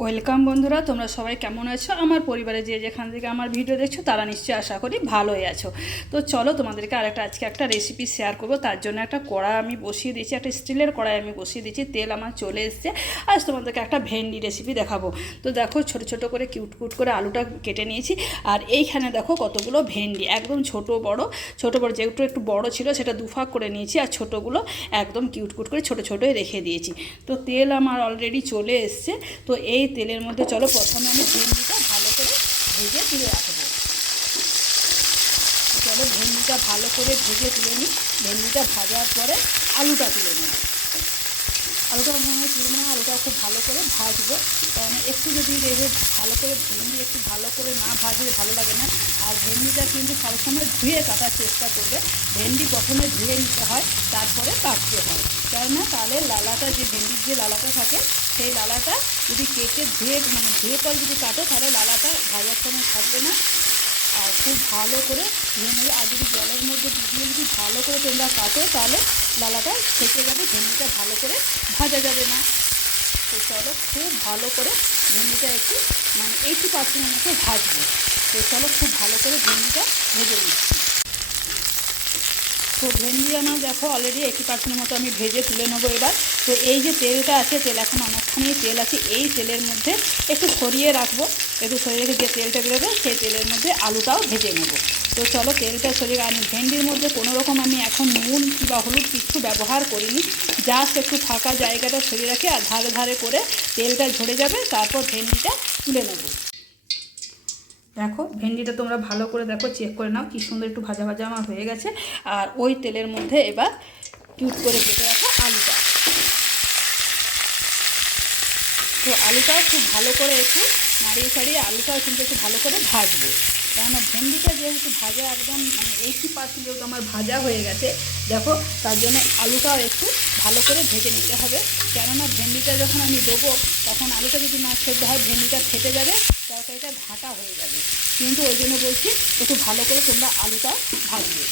Welcome বন্ধুরা, তোমরা সবাই কেমন আছো? আমার পরিবারে যে যেখান থেকে আমার ভিডিও দেখছ, তারা নিশ্চয়ই আশা করি ভালোই আছো। তো চলো, তোমাদেরকে আরেকটা, আজকে একটা রেসিপি শেয়ার করব। তার জন্য একটা কড়া আমি বসিয়ে দিয়েছি, একটা স্টিলের কড়াই আমি বসিয়ে দিয়েছি। তেল আমার চলে এসছে। আজ তোমাদেরকে একটা ভেন্ডি রেসিপি দেখাবো। তো দেখো, ছোট ছোট করে কিউট কুট করে আলুটা কেটে নিয়েছি। আর এইখানে দেখো কতগুলো ভেন্ডি, একদম ছোট বড়। ছোট বড় যেগুলো একটু বড় ছিল, সেটা দুফাক করে নিয়েছি আর ছোটোগুলো একদম কিউট কুট করে ছোট, ছোটোই রেখে দিয়েছি। তো তেল আমার অলরেডি চলে এসছে। তো এই তেলের মধ্যে চলো প্রথমে আমি ভেন্ডিটা ভালো করে ভেজে তুলে রাখব। চলো ভেন্ডিটা ভালো করে ভেজে তুলে নিই। ভেন্ডিটা ভাজার পরে আলুটা তুলে নেব। আলুটা মনে তুলে নেব আলুটা খুব ভালো করে ভাজবো। কারণ একটু যদি ভালো করে ভেন্ডি একটু ভালো করে না ভাজলে ভালো লাগে না। আর ভেন্ডিটা কিন্তু সবসময় ধুয়ে কাটার চেষ্টা করবে। ভেন্ডি প্রথমে ধুয়ে নিতে হয়, তারপরে কাটতে হয়। কেননা তাহলে লালাটা যে ভেন্ডির যে লালাটা থাকে সেই লালাটা যদি কেটে ধুয়ে মানে ধুয়ে যদি কাটো, তাহলে লালাটা ভাজার সময় থাকবে না। আর খুব ভালো করে নেবে আর যদি জলের মধ্যে ডুবিয়ে যদি ভালো করে তোমরা কাটো, তাহলে লালাটা থেকে যাবে, ভেন্ডিটা ভালো করে ভাজা যাবে না। তো চলো খুব ভালো করে ভেন্ডিটা একটু মানে এইটি পার্সেন্ট মতো ভাজবো। তো চলো খুব ভালো করে ভেন্ডিটা ভেজে নিচ্ছি। তো ভেন্ডি আমার দেখো অলরেডি এইটি পার্সেন্টের মতো আমি ভেজে তুলে নেব এবার। তো এই যে তেলটা আছে, তেল এখন অনেকখানি তেল আছে, এই তেলের মধ্যে একটু সরিয়ে রাখব। একটু সরিয়ে রেখে যে তেলটা বেরোবে, সেই তেলের মধ্যে আলুটাও ভেজে নেব। তো চলো তেলটা সরিয়ে আমি ভেন্ডির মধ্যে কোনো রকম আমি এখন নুন কিংবা হলুদ কিছু ব্যবহার করিনি। জাস্ট একটু ফাঁকা জায়গাটা সরিয়ে রাখি আর ধারে ধারে করে তেলটা ঝরে যাবে, তারপর ভেন্ডিটা তুলে নেব। দেখো, ভেন্ডিটা তোমরা ভালো করে দেখো চেক করে নাও, কি সুন্দর একটু ভাজা ভাজা আমার হয়ে গেছে। আর ওই তেলের মধ্যে এবার কিউট করে কেটে রাখো আলুটা। তো আলুটাও খুব ভালো করে একটু নাড়িয়ে ছাড়িয়ে আলুটাও কিন্তু একটু ভালো করে ভাজবে। কেননা ভেন্ডিটা যেহেতু ভাজা একদম মানে এইটি পার্সেন্ট যেহেতু আমার ভাজা হয়ে গেছে, দেখো, তার জন্য আলুটাও একটু ভালো করে ভেজে নিতে হবে। কেননা ভেন্ডিটা যখন আমি দেবো, তখন আলুটা যদি না সেদ্ধ হয়, ভেন্ডিটা ফেটে যাবে, তরকারিটা ঘাটা হয়ে যাবে। কিন্তু ওই জন্য বলছি, একটু ভালো করে তোমরা আলুটা ভাজবে।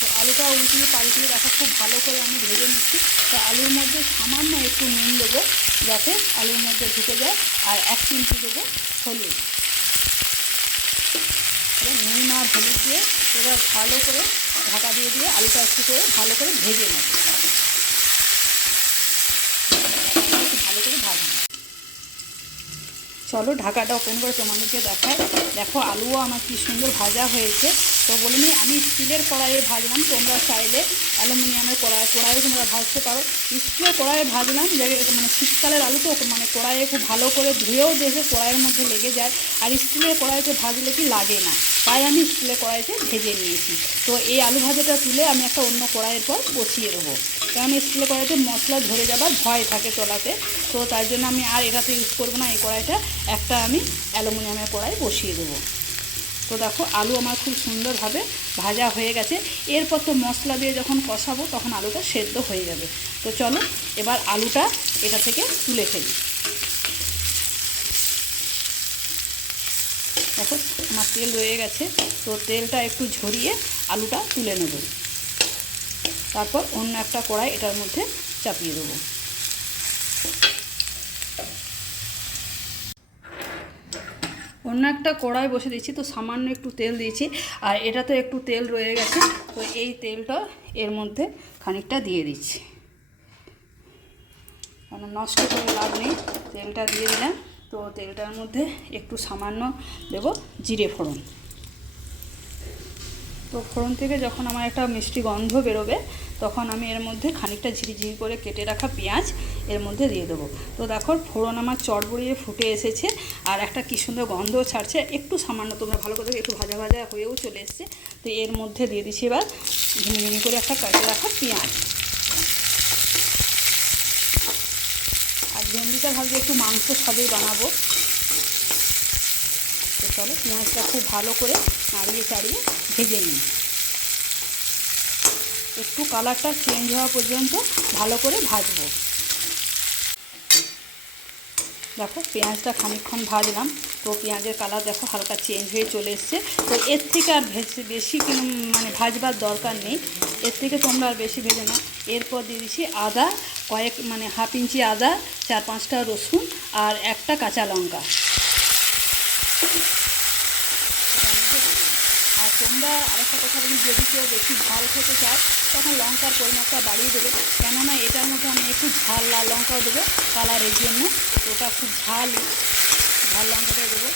তো আলুটা উল্টিয়ে পাল্টিয়ে রাখা খুব ভালো করে আমি ভেজে নিচ্ছি। তো আলুর মধ্যে সামান্য একটু নুন দেবো, যাতে আলুর মধ্যে ঢুকে যায়। আর এক চিমটি দেবো হলুদ। নুন আর হলুদ দিয়ে এবার ভালো করে ঢাকা দিয়ে দিয়ে আলুটা একটু করে ভালো করে ভেজে নেব একটু ভালো করে ভাজবো চলো ঢাকাটা ওপেন করে তোমাদেরকে দেখায় দেখো আলুও আমার কি সুন্দর ভাজা হয়েছে। তো বলিনি আমি স্টিলের কড়াইয়ে ভাজলাম, তোমরা চাইলে অ্যালুমিনিয়ামের কড়াই কড়াইয়ে তোমরা ভাজতে পারো। স্টিলের কড়াইয়ে ভাজলাম, যে মানে শীতকালের আলু তো মানে কড়াইয়ে খুব ভালো করে ধুয়েও দেখে কড়াইয়ের মধ্যে লেগে যায়। আর স্টিলের কড়াইতে ভাজলে কি লাগে না, তাই আমি স্টিলের কড়াইতে ভেজে নিয়েছি। তো এই আলু ভাজাটা তুলে আমি একটা অন্য কড়াইয়ের পর বসিয়ে দেবো। কারণ স্টিলের কড়াইতে মশলা ধরে যাবার ভয় থাকে তোলাতে। তো তার জন্য আমি আর এটাতে ইউজ করব না এই কড়াইটা। একটা আমি অ্যালুমিনিয়ামের কড়াই বসিয়ে দেবো। তো দেখো, আলু আমার খুব সুন্দরভাবে ভাজা হয়ে গেছে। এরপর তো মশলা দিয়ে যখন কষাবো, তখন আলুটা সেদ্ধ হয়ে যাবে। তো চলো, এবার আলুটা এটা থেকে তুলে ফেলি। দেখো, আমার তেল রয়ে গেছে। তো তেলটা একটু ঝরিয়ে আলুটা তুলে নেব। তারপর অন্য একটা কড়াই এটার মধ্যে চাপিয়ে দেবো। অন্য একটা কড়াই বসে দিয়েছি, তো সামান্য একটু তেল দিয়েছি, আর এটাতে একটু তেল রয়ে গেছে, তো এই তেলটা এর মধ্যে খানিকটা দিয়ে দিচ্ছি। মানে নষ্ট করে লাভ নেই, তেলটা দিয়ে দিলাম, তো তেলটার মধ্যে একটু সামান্য দেব জিরে ফোড়ন। তো ফোড়ন থেকে যখন আমার একটা মিষ্টি গন্ধ বেরোবে তখন আমি এর মধ্যে খানিকটা ঝিরিঝিরি করে কেটে রাখা পেঁয়াজ এর মধ্যে দিয়ে দেবো। তো দেখো, ফোড়ন আমার চড়বড়িয়ে ফুটে এসেছে আর একটা কী সুন্দর গন্ধ ছাড়ছে। একটু সামান্য, তোমরা ভালো করে একটু ভাজা ভাজা হয়েও চলে এসছে। তো এর মধ্যে দিয়ে দিচ্ছি এবার ঝিমিঝিমি করে একটা কেটে রাখা পেঁয়াজ। আর ভেন্ডিটা ভাবছি একটু মাংস স্বাদেই বানাবো। তো চলো, পেঁয়াজটা খুব ভালো করে নাড়িয়ে চাড়িয়ে ভেজে নিই। একটু কালারটা চেঞ্জ হওয়া পর্যন্ত ভালো করে ভাজবো। দেখো, পেঁয়াজটা খানিকক্ষণ ভাজলাম। তো পেঁয়াজের কালার দেখো হালকা চেঞ্জ হয়ে চলে এসছে। তো এর থেকে আর বেশি মানে ভাজবার দরকার নেই। এর থেকে তোমরা আর বেশি ভেজে না। এরপর দিয়ে দিচ্ছি আদা, কয়েক মানে হাফ ইঞ্চি আদা, চার পাঁচটা রসুন আর একটা কাঁচা লঙ্কা এটার মধ্যে দিয়ে দেবো। আর তোমরা আরেকটা কথা বলি, যদি কেউ বেশি ঝাল খেতে চাও তখন লঙ্কার পরিমাণটা বাড়িয়ে দেবে। কেননা এটার মধ্যে আমি একটু ঝাল লাল লঙ্কাও দেবো, কালারের জন্য। ওটা খুব ঝাল ঝাল লঙ্কাটা দেবো।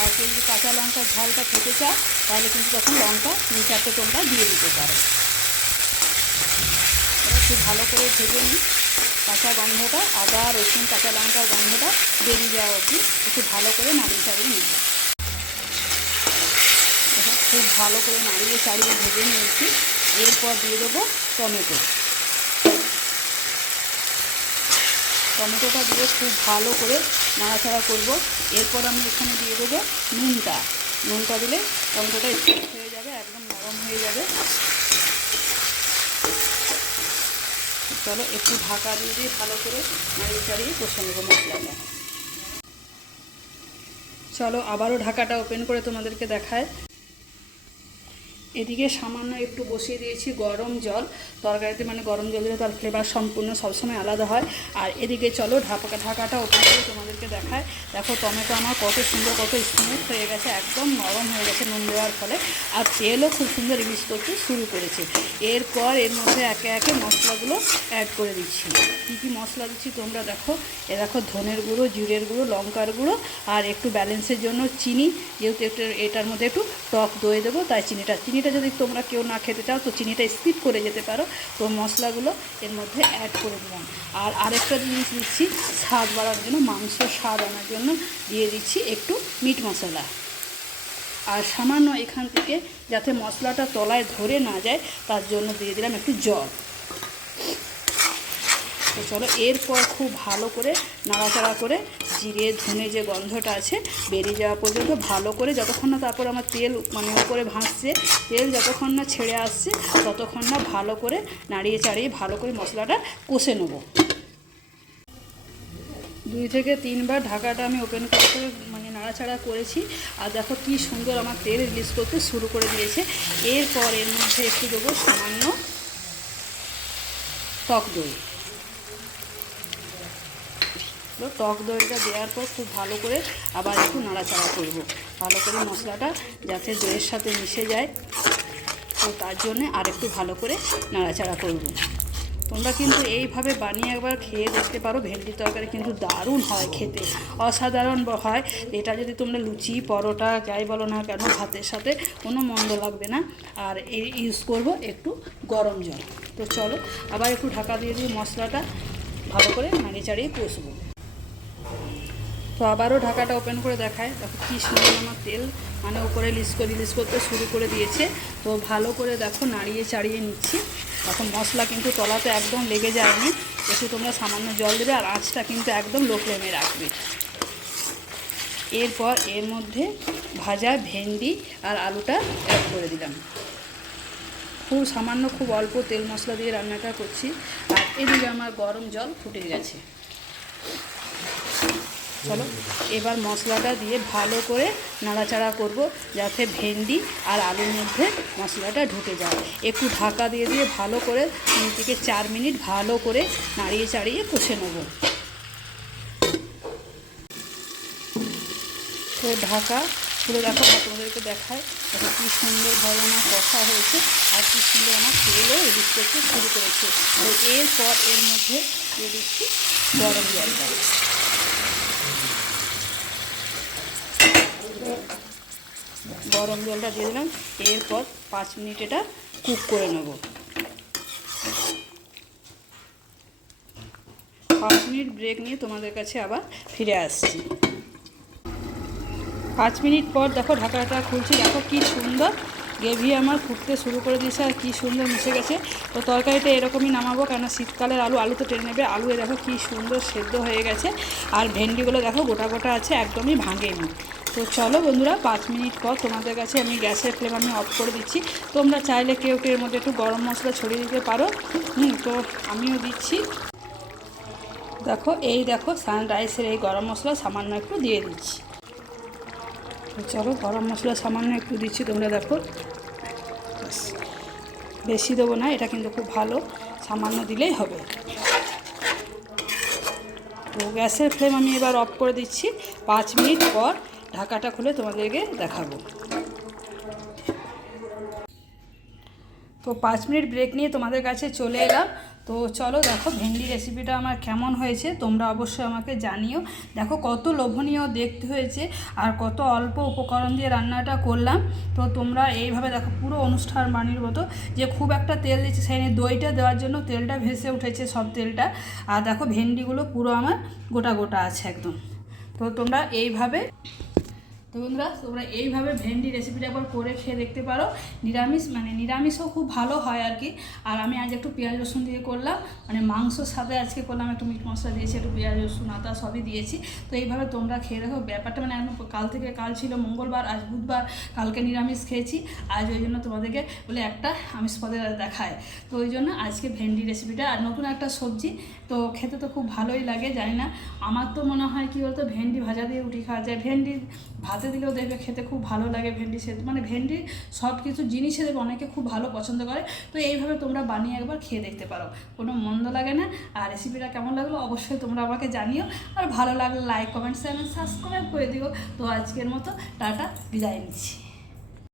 আর কেউ যদি কাঁচা লঙ্কার ঝালটা খেতে চাও তাহলে কিন্তু তখন লঙ্কা তিন চারটে তোমরা দিয়ে দিতে পারো। খুব ভালো করে ভেজে নিই। কাঁচা গন্ধটা, আদা, রসুন, কাঁচা লঙ্কার গন্ধটা বেরিয়ে যাওয়া অবধি একটু ভালো করে নাড়িয়ে চাড়িয়ে নিয়ে খুব ভালো করে নাড়িয়ে চাড়িয়ে ভেজে নিয়েছি। এরপর দিয়ে দেবো টমেটো। টমেটোটা দিয়ে খুব ভালো করে নাড়াচাড়া করব। এরপর আমি এখানে দিয়ে দেবো নুনটা। নুনটা দিলে টমেটোটা স্টিক হয়ে যাবে, একদম নরম হয়ে যাবে। চলো একটু ঢাকা দিয়ে দিয়ে ভালো করে নাড়িয়ে চাড়িয়ে কষে নেব মশলাটা। চলো আবারও ঢাকাটা ওপেন করে তোমাদেরকে দেখায়। এদিকে সামান্য একটু বসিয়ে দিয়েছি গরম জল। তরকারিতে মানে গরম জল দিলে তার ফ্লেভার সম্পূর্ণ সবসময় আলাদা হয়। আর এদিকে চলো ঢাকা ঢাকাটা ওপেন করে তোমাদেরকে দেখায় দেখো টমেটো আমার কত সুন্দর, কত স্মুথ হয়ে গেছে, একদম নরম হয়ে গেছে নুন দেওয়ার ফলে। আর তেলও খুব সুন্দর রিলিজ করতে শুরু করেছে। এরপর এর মধ্যে একে একে মশলাগুলো অ্যাড করে দিচ্ছি। কী কী মশলা দিচ্ছি তোমরা দেখো। এ দেখো ধনের গুঁড়ো, জিরের গুঁড়ো, লঙ্কার গুঁড়ো, আর একটু ব্যালেন্সের জন্য চিনি। যেহেতু একটু এটার মধ্যে একটু টক দই দেবো, তাই চিনিটা চিনিটা যদি তোমরা কেউ না খেতে চাও, তো চিনিটা স্কিপ করে যেতে পারো। তো মশলাগুলো এর মধ্যে অ্যাড করে দিলাম। আর আরেকটা জিনিস দিচ্ছি, স্বাদ বাড়ানোর জন্য, মাংস স্বাদ আনার জন্য দিয়ে দিচ্ছি একটু মিট মশলা। আর সামান্য এখান থেকে যাতে মশলাটা তলায় ধরে না যায়, তার জন্য দিয়ে দিলাম একটু জল। তো চলো এরপর খুব ভালো করে নাড়াচাড়া করে জিরে, ধনে যে গন্ধটা আছে বেরিয়ে যাওয়া পর্যন্ত ভালো করে যতক্ষণ না তারপর আমার তেল মানে উপরে ভাসছে, তেল যতক্ষণ না ছেড়ে আসছে ততক্ষণ না ভালো করে নাড়িয়ে চাড়িয়ে ভালো করে মশলাটা কষে নেব। দুই থেকে তিনবার ঢাকাটা আমি ওপেন করে করে মানে নাড়াচাড়া করেছি। আর দেখো কি সুন্দর আমার তেল রিলিজ করতে শুরু করে দিয়েছে। এরপর এর মধ্যে একটু দেবো সামান্য টক দই। টক দইটা দেওয়ার পর খুব ভালো করে আবার একটু নাড়াচাড়া করব। ভালো করে মশলাটা যাতে দইয়ের সাথে মিশে যায়। তো তার জন্যে আর একটু ভালো করে নাড়াচাড়া করব। তোমরা কিন্তু এইভাবে বানিয়ে একবার খেয়ে দেখতে পারো। ভেন্ডি তরকারি কিন্তু দারুণ হয় খেতে। অসাধারণ হয়। এটা যদি তোমরা লুচি, পরোটা, যাই বলো না কেন, ভাতের সাথে কোনো মন্দ লাগবে না। আর এই ইউজ করব একটু গরম জল। তো চলো, আবার একটু ঢাকা দিয়ে দিয়ে মশলাটা ভালো করে নাড়িয়ে চাড়িয়ে কষবো। তো আবারও ঢাকাটা ওপেন করে দেখায়। দেখো কী সুন্দর আমার তেল। মানে উপরে লিস করে রিলিজ করতে শুরু করে দিয়েছে। তো ভালো করে দেখো, নাড়িয়ে চাড়িয়ে নিচ্ছি। এখন মশলা কিন্তু তলাতে একদম লেগে যায়নি। একটু তোমরা সামান্য জল দেবে আর আঁচটা কিন্তু একদম লো ফ্লেমে রাখবে। এরপর এর মধ্যে ভাজা ভেন্ডি আর আলুটা অ্যাড করে দিলাম। খুব সামান্য, খুব অল্প তেল মশলা দিয়ে রান্নাটা করছি। আর এদিকে আমার গরম জল ফুটে গেছে। চলো, এবার মশলাটা দিয়ে ভালো করে নাড়াচাড়া করব যাতে ভেন্ডি আর আলুর মধ্যে মশলাটা ঢুকে যায়। একটু ঢাকা দিয়ে দিয়ে ভালো করে তিন থেকে চার মিনিট ভালো করে নাড়িয়ে চাড়িয়ে কষে নেব। তো ঢাকা খুলে দেখো তোমাদেরকে দেখায় দেখো কী সুন্দরভাবে আমার কষা হয়েছে আর কী সুন্দর আমার তেলও রিলিজ করতে শুরু করেছে। তো এরপর এর মধ্যে দিয়ে দিচ্ছি গরম জলটা গরম জলটা দিয়ে দিলাম, এরপর পাঁচ মিনিট এটা কুক করে নেব। পাঁচ মিনিট ব্রেক নিয়ে তোমাদের কাছে আবার ফিরে আসছি। পাঁচ মিনিট পর দেখো ঢাকাটা খুলছি, দেখো কি সুন্দর গ্রেভি আমার ফুটতে শুরু করে দিয়েছে আর কী সুন্দর মিশে গেছে। তো তরকারিটা এরকমই নামাবো কেন শীতকালের আলু আলু তো টেনে নেবে আলু দেখো কী সুন্দর সেদ্ধ হয়ে গেছে। আর ভেন্ডিগুলো দেখো গোটা গোটা আছে, একদমই ভাঙেনি। তো চলো বন্ধুরা, পাঁচ মিনিট পর তোমাদের কাছে আমি গ্যাসের ফ্লেম আমি অফ করে দিচ্ছি। তোমরা চাইলে কেউ কেউ এর মধ্যে একটু গরম মশলা ছড়িয়ে দিতে পারো। হুম, তো আমিও দিচ্ছি। দেখো, এই দেখো সানরাইসের এই গরম মশলা সামান্য একটু দিয়ে দিচ্ছি। চলো, গরম মশলা সামান্য একটু দিচ্ছি, তোমরা দেখো। বেশি দেবো না, এটা কিন্তু খুব ভালো, সামান্য দিলেই হবে। তো গ্যাসের ফ্লেম আমি এবার অফ করে দিচ্ছি। পাঁচ মিনিট পর ঢাকাটা খুলে তোমাদেরকে দেখাবো। তো পাঁচ মিনিট ব্রেক নিয়ে তোমাদের কাছে চলে এলাম। তো চলো দেখো, ভেন্ডি রেসিপিটা আমার কেমন হয়েছে, তোমরা অবশ্যই আমাকে জানিও। দেখো কত লোভনীয় দেখতে হয়েছে আর কত অল্প উপকরণ দিয়ে রান্নাটা করলাম। তো তোমরা এইভাবে দেখো, পুরো অনুষ্ঠান বাণীর মতো। যে খুব একটা তেল দিচ্ছে, সেই দইটা দেওয়ার জন্য তেলটা ভেসে উঠেছে সব তেলটা। আর দেখো ভেন্ডিগুলো পুরো আমার গোটা গোটা আছে একদম। তো তোমরা এইভাবে তো বন্ধুরা, তোমরা এইভাবে ভেন্ডি রেসিপিটা একবার করে খেয়ে দেখতে পারো। নিরামিষ মানে নিরামিষও খুব ভালো হয় আর কি। আর আমি আজ একটু পেঁয়াজ রসুন দিয়ে করলাম। মানে মাংসর সাথে আজকে করলাম, একটু মিট মশলা দিয়েছি, একটু পেঁয়াজ রসুন, আদা সবই দিয়েছি। তো এইভাবে তোমরা খেয়ে দেখো। ব্যাপারটা মানে একদম কাল থেকে, কাল ছিল মঙ্গলবার, আজ বুধবার, কালকে নিরামিষ খেয়েছি। আজ ওই জন্য তোমাদেরকে বলে একটা আমিষ পদের দেখায় তো ওই জন্য আজকে ভেন্ডি রেসিপিটা আর নতুন একটা সবজি, তো খেতে তো খুব ভালোই লাগে, জানি না। আমার তো মনে হয় কি বলতো, ভেন্ডি ভাজা দিয়ে রুটি খাওয়া যায়। ভেন্ডি ভাতে দিলেও দেখবে খেতে খুব ভালো লাগে, ভেন্ডি সেদ্ধ মানে ভেন্ডি সব কিছু জিনিসে দেখবে অনেকে খুব ভালো পছন্দ করে। তো এইভাবে তোমরা বানিয়ে একবার খেয়ে দেখতে পারো। কোনো মন্দ লাগে না। আর রেসিপিটা কেমন লাগল অবশ্যই তোমরা আমাকে জানিও। আর ভালো লাগলে লাইক কমেন্ট চ্যানেল সাবস্ক্রাইব করে দিও। তো আজকের মতো টাটা, বিদায় নিচ্ছি।